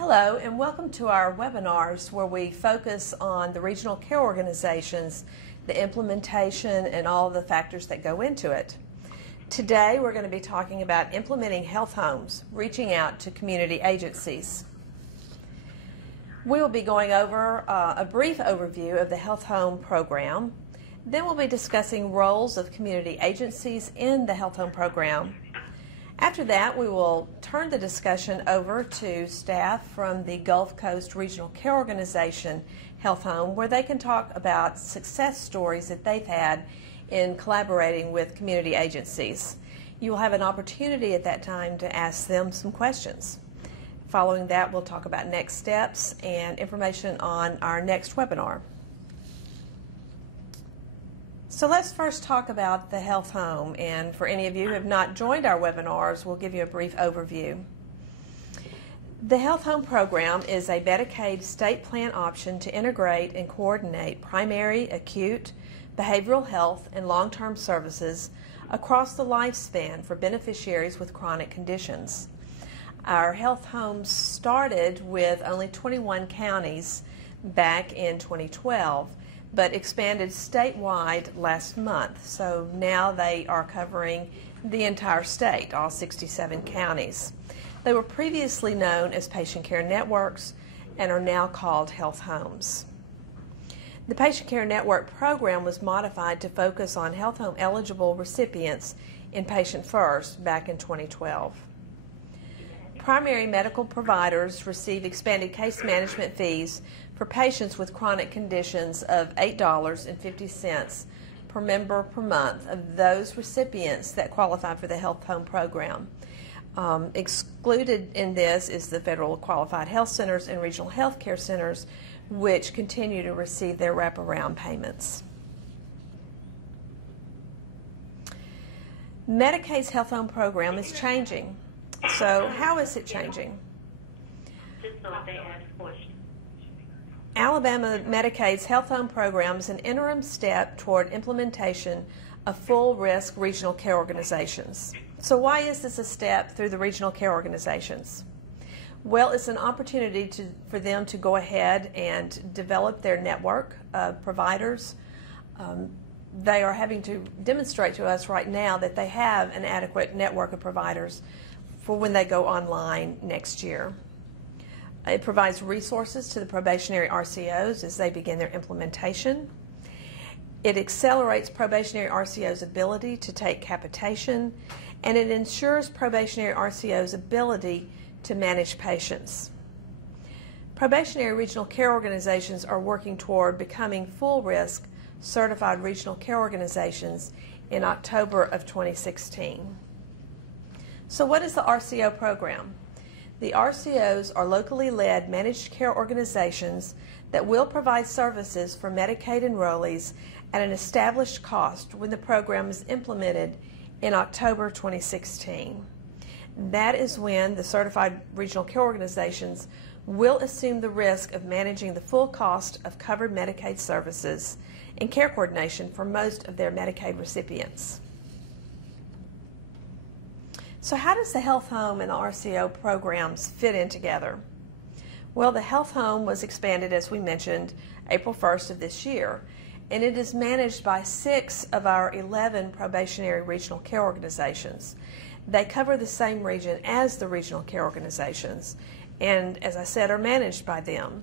Hello and welcome to our webinars where we focus on the regional care organizations, the implementation and all the factors that go into it. Today we're going to be talking about implementing health homes, reaching out to community agencies. We will be going over a brief overview of the health home program. Then we'll be discussing roles of community agencies in the health home program. After that, we will turn the discussion over to staff from the Gulf Coast Regional Care Organization Health Home, where they can talk about success stories that they've had in collaborating with community agencies. You will have an opportunity at that time to ask them some questions. Following that, we'll talk about next steps and information on our next webinar. So let's first talk about the health home, and for any of you who have not joined our webinars, we'll give you a brief overview. The health home program is a Medicaid state plan option to integrate and coordinate primary, acute, behavioral health, and long-term services across the lifespan for beneficiaries with chronic conditions. Our health homes started with only 21 counties back in 2012. But expanded statewide last month. So now they are covering the entire state, all 67 counties. They were previously known as patient care networks and are now called health homes. The patient care network program was modified to focus on health home eligible recipients in Patient First back in 2012. Primary medical providers receive expanded case management fees for patients with chronic conditions of $8.50 per member per month of those recipients that qualify for the health home program. Excluded in this is the federal qualified health centers and regional health care centers, which continue to receive their wraparound payments. Medicaid's health home program is changing. So how is it changing? Alabama Medicaid's health home program is an interim step toward implementation of full risk regional care organizations. So why is this a step through the regional care organizations? Well, it's an opportunity for them to go ahead and develop their network of providers. They are having to demonstrate to us right now that they have an adequate network of providers for when they go online next year. It provides resources to the probationary RCOs as they begin their implementation. It accelerates probationary RCOs' ability to take capitation, and it ensures probationary RCOs' ability to manage patients. Probationary regional care organizations are working toward becoming full risk certified regional care organizations in October of 2016. So what is the RCO program? The RCOs are locally led managed care organizations that will provide services for Medicaid enrollees at an established cost when the program is implemented in October 2016. That is when the certified regional care organizations will assume the risk of managing the full cost of covered Medicaid services and care coordination for most of their Medicaid recipients. So how does the health home and the RCO programs fit in together? Well, the health home was expanded, as we mentioned, April 1st of this year, and it is managed by 6 of our 11 probationary regional care organizations. They cover the same region as the regional care organizations, and as I said, are managed by them.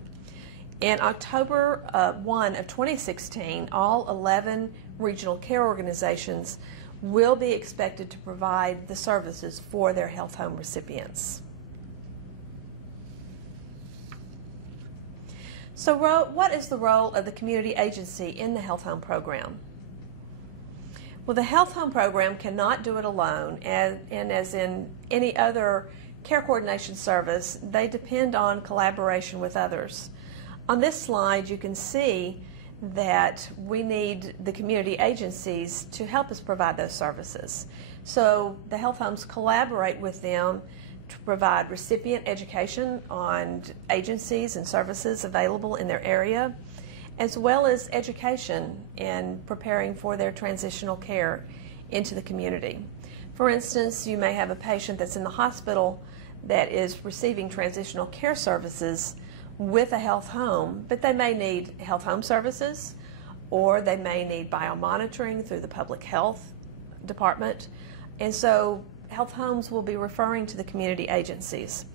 In October 1 of 2016, all 11 regional care organizations will be expected to provide the services for their health home recipients. So what is the role of the community agency in the health home program? Well, the health home program cannot do it alone, and as in any other care coordination service, they depend on collaboration with others. On this slide, you can see that we need the community agencies to help us provide those services. So the health homes collaborate with them to provide recipient education on agencies and services available in their area, as well as education in preparing for their transitional care into the community. For instance, you may have a patient that's in the hospital that is receiving transitional care services with a health home, but they may need health home services, or they may need biomonitoring through the public health department. And so health homes will be referring to the community agencies.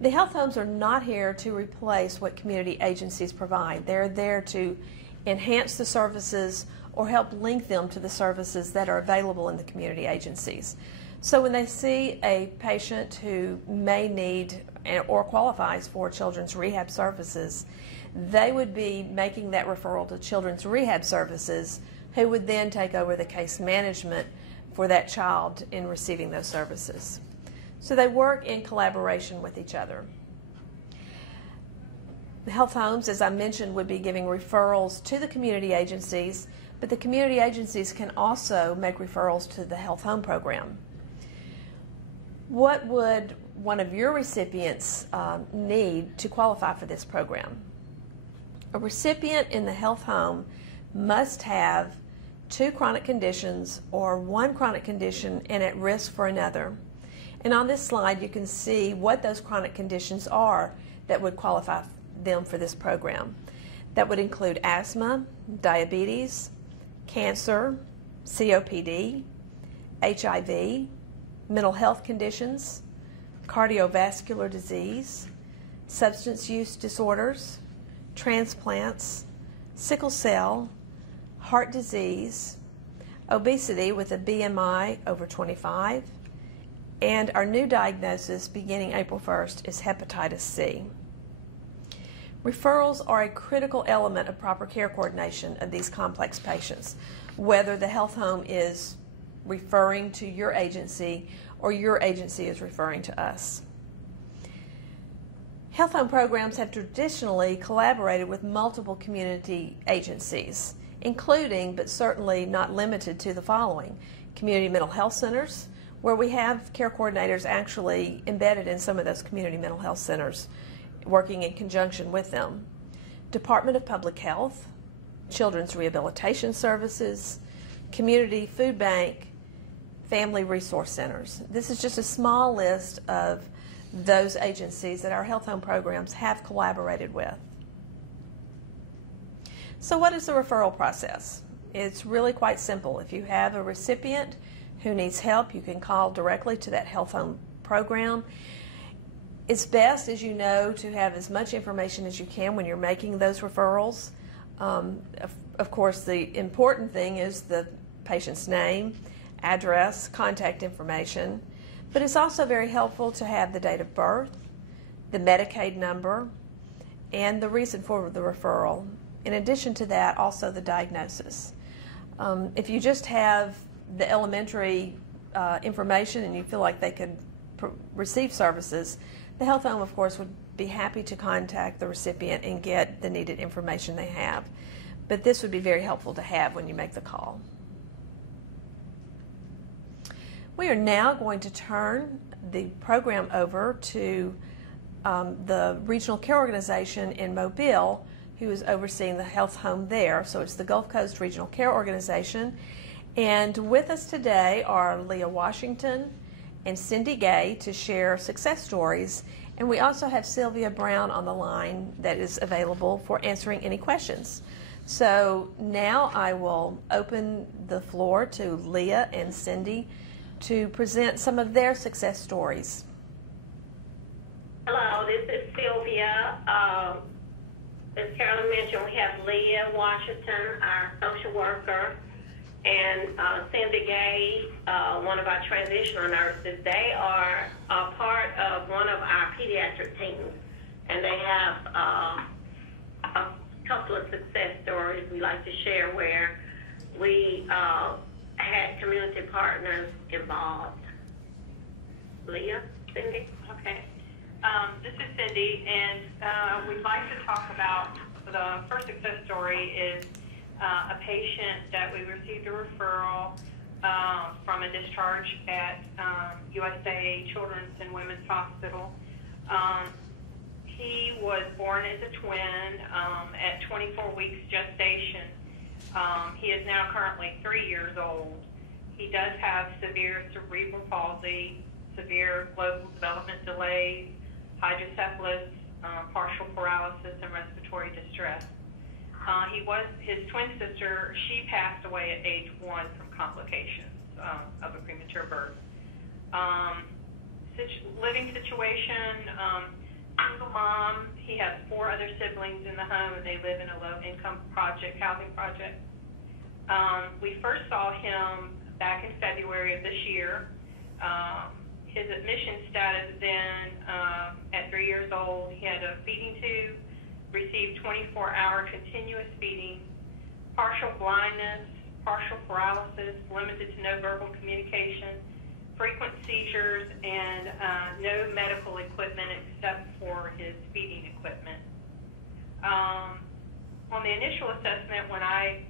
The health homes are not here to replace what community agencies provide. They're there to enhance the services or help link them to the services that are available in the community agencies. So when they see a patient who may need or qualifies for children's rehab services, they would be making that referral to children's rehab services, who would then take over the case management for that child in receiving those services. So they work in collaboration with each other. The health homes, as I mentioned, would be giving referrals to the community agencies, but the community agencies can also make referrals to the health home program. What would one of your recipients need to qualify for this program? A recipient in the health home must have 2 chronic conditions or 1 chronic condition and at risk for another. And on this slide you can see what those chronic conditions are that would qualify them for this program. That would include asthma, diabetes, cancer, COPD, HIV, mental health conditions, cardiovascular disease, substance use disorders, transplants, sickle cell, heart disease, obesity with a BMI over 25, and our new diagnosis beginning April 1st is hepatitis C. Referrals are a critical element of proper care coordination of these complex patients, whether the health home is referring to your agency or your agency is referring to us. Health home programs have traditionally collaborated with multiple community agencies, including, but certainly not limited to, the following: community mental health centers, where we have care coordinators actually embedded in some of those community mental health centers, working in conjunction with them. Department of Public Health, Children's Rehabilitation Services, Community Food Bank, Family Resource Centers. This is just a small list of those agencies that our health home programs have collaborated with. So what is the referral process? It's really quite simple. If you have a recipient who needs help, you can call directly to that health home program. It's best, as you know, to have as much information as you can when you're making those referrals. Of course, the important thing is the patient's name, address, contact information, but it's also very helpful to have the date of birth, the Medicaid number, and the reason for the referral. In addition to that, also the diagnosis. If you just have the elementary information and you feel like they could receive services, the health home, of course, would be happy to contact the recipient and get the needed information they have. But this would be very helpful to have when you make the call. We are now going to turn the program over to the Regional Care Organization in Mobile, who is overseeing the health home there. So it's the Gulf Coast Regional Care Organization. And with us today are Leah Washington and Cindy Gay to share success stories. And we also have Sylvia Brown on the line that is available for answering any questions. So now I will open the floor to Leah and Cindy to present some of their success stories. Hello, this is Sylvia. As Carolyn mentioned, we have Leah Washington, our social worker, and Cindy Gay, one of our transitional nurses. They are a part of one of our pediatric teams, and they have a couple of success stories we like to share where we had community partners involved. Leah, Cindy? Okay. This is Cindy, and we'd like to talk about the first success story is a patient that we received a referral from a discharge at USA Children's and Women's Hospital. He was born as a twin at 24 weeks gestation. He is now currently 3 years old. He does have severe cerebral palsy, severe global development delays, hydrocephalus, partial paralysis, and respiratory distress. His twin sister, she passed away at age 1 from complications of a premature birth. Living situation, single mom. He has 4 other siblings in the home, and they live in a low-income housing project. We first saw him back in February of this year. His admission status then, at 3 years old, he had a feeding tube, received 24-hour continuous feeding, partial blindness, partial paralysis, limited to no verbal communication, frequent seizures, and no medical equipment except for his feeding equipment. On the initial assessment, when I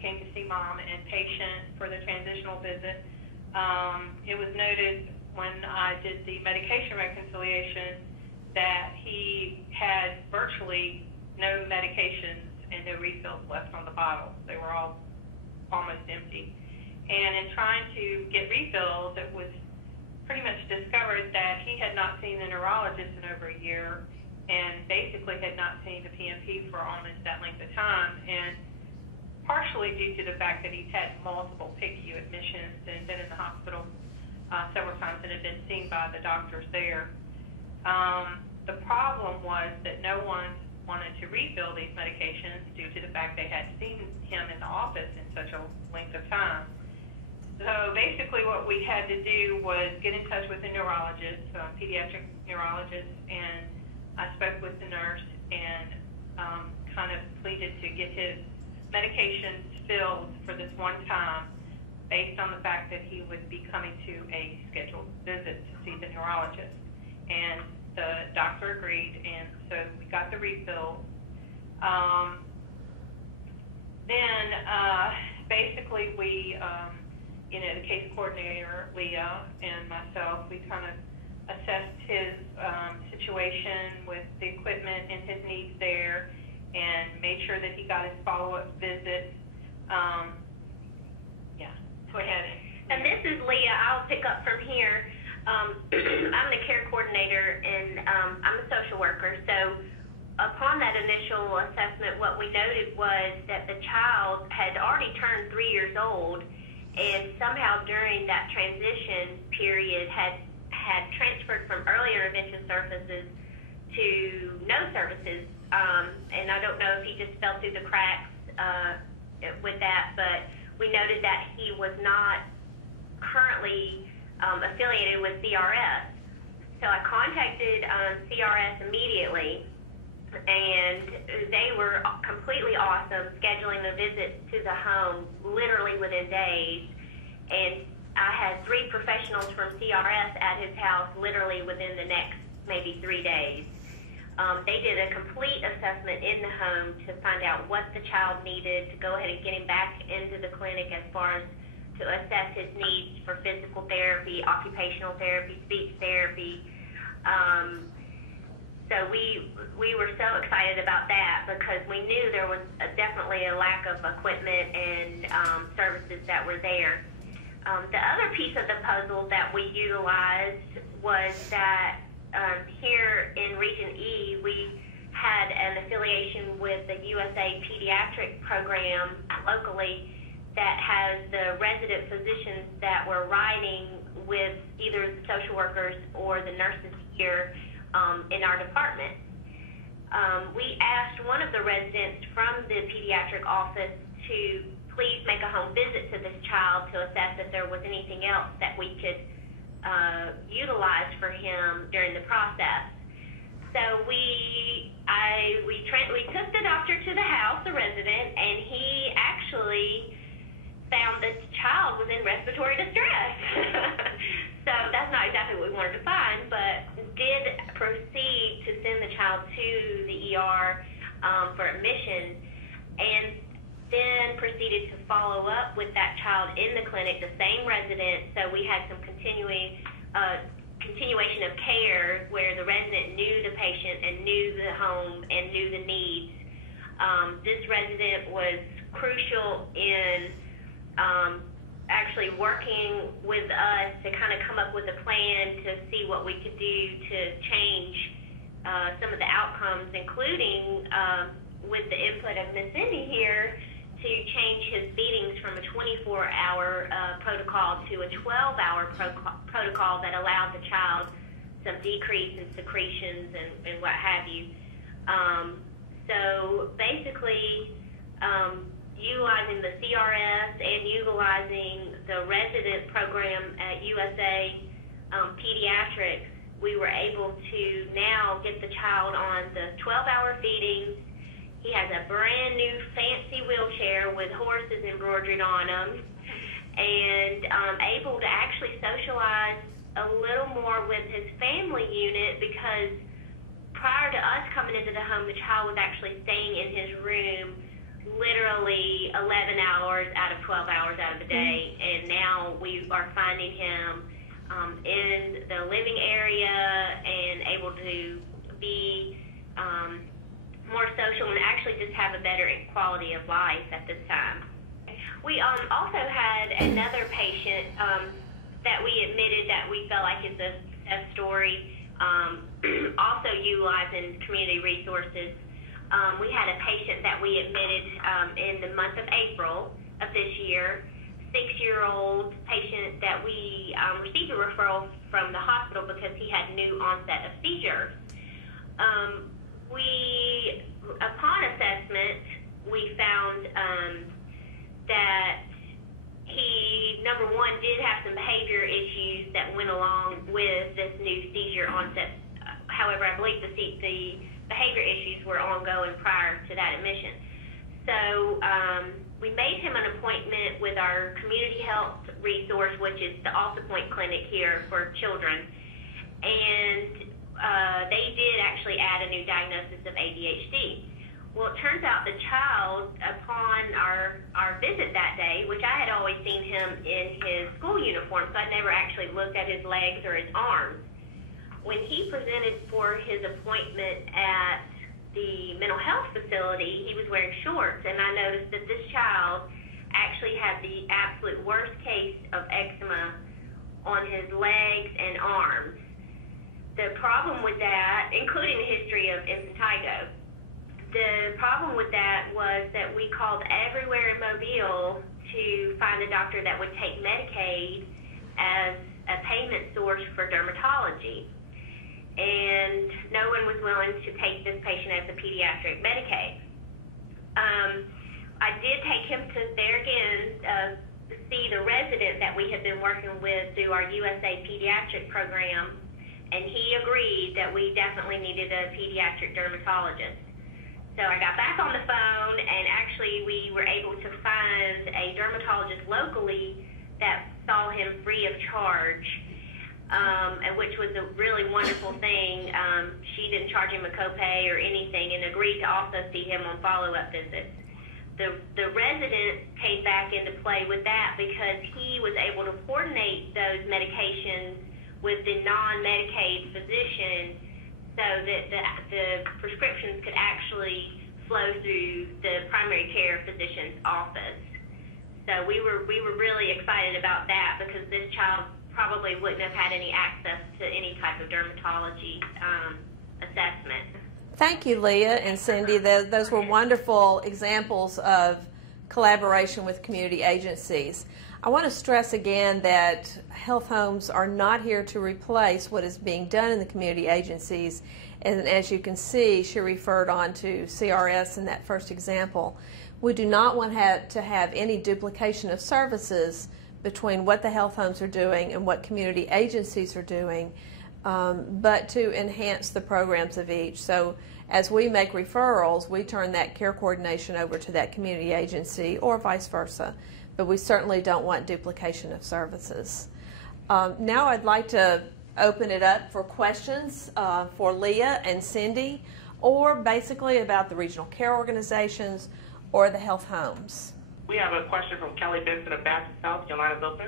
came to see mom and patient for the transitional visit, it was noted when I did the medication reconciliation that he had virtually no medications and no refills left on the bottles. They were all almost empty. And in trying to get refills, it was pretty much discovered that he had not seen the neurologist in over a year and basically had not seen the PMP for almost that length of time, and partially due to the fact that he's had multiple PICU admissions and been in the hospital several times and had been seen by the doctors there. The problem was that no one wanted to refill these medications due to the fact they had seen him in the office in such a length of time. So basically what we had to do was get in touch with the neurologist, pediatric neurologist, and I spoke with the nurse and kind of pleaded to get his medications filled for this one time based on the fact that he would be coming to a scheduled visit to see the neurologist. And the doctor agreed, and so we got the refill. Then basically we, the case coordinator, Leah, and myself, we kind of assessed his situation with the equipment and his needs there and made sure that he got his follow-up visits. Go ahead. And this is Leah. I'll pick up from here. I'm the care coordinator, and I'm a social worker. So upon that initial assessment, what we noted was that the child had already turned 3 years old, and somehow during that transition period had transferred from early intervention services to no services. And I don't know if he just fell through the cracks with that, but we noted that he was not currently affiliated with CRS. So I contacted CRS immediately, and they were completely awesome, scheduling the visit to the home literally within days. And I had 3 professionals from CRS at his house literally within the next maybe 3 days. They did a complete assessment in the home to find out what the child needed, to go ahead and get him back into the clinic as far as to assess his needs for physical therapy, occupational therapy, speech therapy. So we were so excited about that because we knew there was definitely a lack of equipment and services that were there. The other piece of the puzzle that we utilized was that here in Region E, we had an affiliation with the USA Pediatric Program locally that has the resident physicians that were riding with either the social workers or the nurses here in our department. We asked one of the residents from the pediatric office to please make a home visit to this child to assess if there was anything else that we could utilize for him during the process. So we took the doctor to the house, the resident, and he actually found that the child was in respiratory distress. So that's not exactly what we wanted to find, but did proceed to send the child to the ER for admission, and then proceeded to follow up with that child in the clinic, the same resident. So we had some continuation of care where the resident knew the patient and knew the home and knew the needs. This resident was crucial in actually working with us to kind of come up with a plan to see what we could do to change some of the outcomes, including with the input of Miss Cindy here, to change his feedings from a 24-hour protocol to a 12-hour protocol that allowed the child some decrease in secretions and what have you. So basically, utilizing the CRS and utilizing the resident program at USA Pediatrics, we were able to now get the child on the 12-hour feedings. He has a brand new fancy wheelchair with horses embroidered on them, and able to actually socialize a little more with his family unit, because prior to us coming into the home, the child was actually staying in his room literally 11 hours out of 12 hours out of the day, and now we are finding him in the living area and able to be more social and actually just have a better quality of life at this time. We also had another patient that we admitted that we felt like is a success story, also utilizing community resources. We had a patient that we admitted in the month of April of this year, 6-year-old patient that we received a referral from the hospital because he had new onset of seizures. Upon assessment, we found that he, number one, did have some behavior issues that went along with this new seizure onset. However, I believe the behavior issues were ongoing prior to that admission. So we made him an appointment with our community health resource, which is the Alta Point Clinic here for children. And they did actually add a new diagnosis of ADHD. Well, it turns out the child, upon our visit that day, which I had always seen him in his school uniform, so I never actually looked at his legs or his arms. When he presented for his appointment at the mental health facility, he was wearing shorts, and I noticed that this child actually had the absolute worst case of eczema on his legs and arms. The problem with that, including a history of impetigo, the problem with that was that we called everywhere in Mobile to find a doctor that would take Medicaid as a payment source for dermatology. And no one was willing to take this patient as a pediatric Medicaid. I did take him to there again, see the resident that we had been working with through our USA Pediatric program, and he agreed that we definitely needed a pediatric dermatologist. So I got back on the phone, and actually we were able to find a dermatologist locally that saw him free of charge, and which was a really wonderful thing. She didn't charge him a copay or anything, and agreed to also see him on follow-up visits. The resident came back into play with that because he was able to coordinate those medications with the non-Medicaid physician, so that the prescriptions could actually flow through the primary care physician's office. So we were really excited about that, because this child probably wouldn't have had any access to any type of dermatology assessment. Thank you, Leah and Cindy. Those were wonderful examples of collaboration with community agencies. I want to stress again that health homes are not here to replace what is being done in the community agencies. And as you can see, she referred on to CRS in that first example. We do not want to have any duplication of services between what the health homes are doing and what community agencies are doing, but to enhance the programs of each. So as we make referrals, we turn that care coordination over to that community agency, or vice versa. But we certainly don't want duplication of services. Now I'd like to open it up for questions for Leah and Cindy, or basically about the regional care organizations or the health homes. We have a question from Kelly Benson of Baptist Health. Your line is open.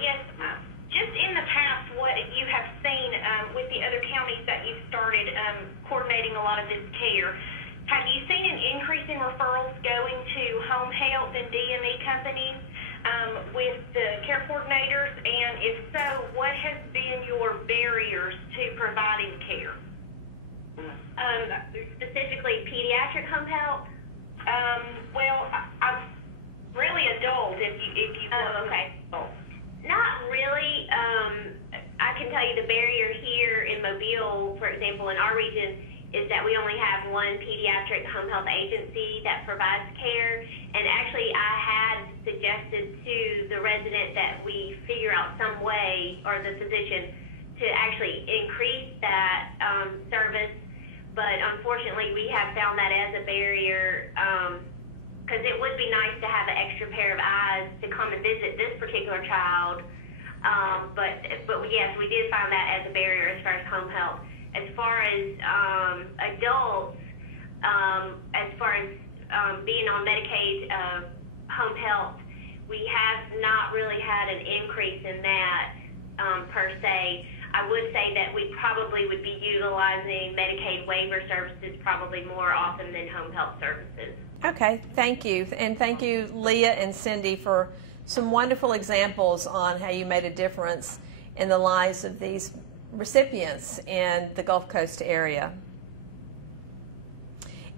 Yes. Just in the past, what you have seen with the other counties that you've started coordinating a lot of this care, have you seen an increase in referrals going to home health and DME companies? coordinators? And if so, what has been your barriers to providing care? Specifically pediatric home health? Well, I'm really adult if you Oh, okay. Not really. I can tell you the barrier here in Mobile, for example, in our region, is that we only have one pediatric home health agency that provides care. And actually, I had suggested to the resident that we figure out some way, or the physician, to actually increase that service. But unfortunately, we have found that as a barrier, because it would be nice to have an extra pair of eyes to come and visit this particular child. But yes, we did find that as a barrier as far as home health. As far as adults, as far as being on Medicaid home health, we have not really had an increase in that per se. I would say that we probably would be utilizing Medicaid waiver services probably more often than home health services. Okay, thank you. And thank you, Leah and Cindy, for some wonderful examples on how you made a difference in the lives of these recipients in the Gulf Coast area.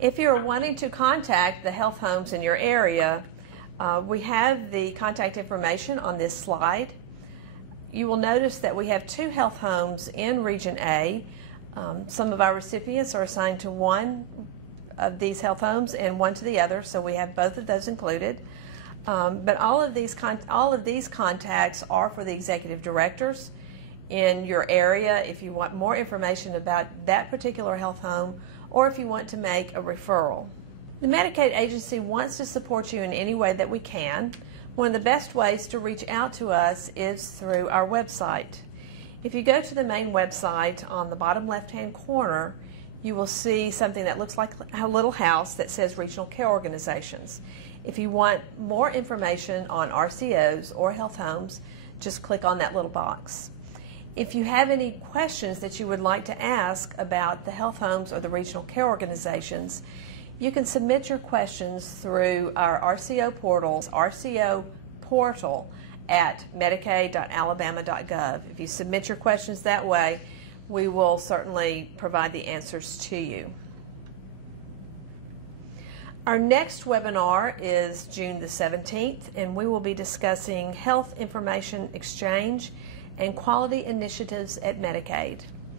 If you're wanting to contact the health homes in your area, we have the contact information on this slide. You will notice that we have 2 health homes in Region A. Some of our recipients are assigned to one of these health homes and one to the other, so we have both of those included. But all of these contacts are for the executive directors in your area if you want more information about that particular health home or if you want to make a referral. The Medicaid agency wants to support you in any way that we can. One of the best ways to reach out to us is through our website. If you go to the main website, on the bottom left-hand corner, you will see something that looks like a little house that says Regional Care Organizations. If you want more information on RCOs or health homes, just click on that little box. If you have any questions that you would like to ask about the health homes or the Regional Care Organizations, you can submit your questions through our RCO portals, RCO portal at medicaid.alabama.gov. If you submit your questions that way, we will certainly provide the answers to you. Our next webinar is June the 17th, and we will be discussing health information exchange and quality initiatives at Medicaid.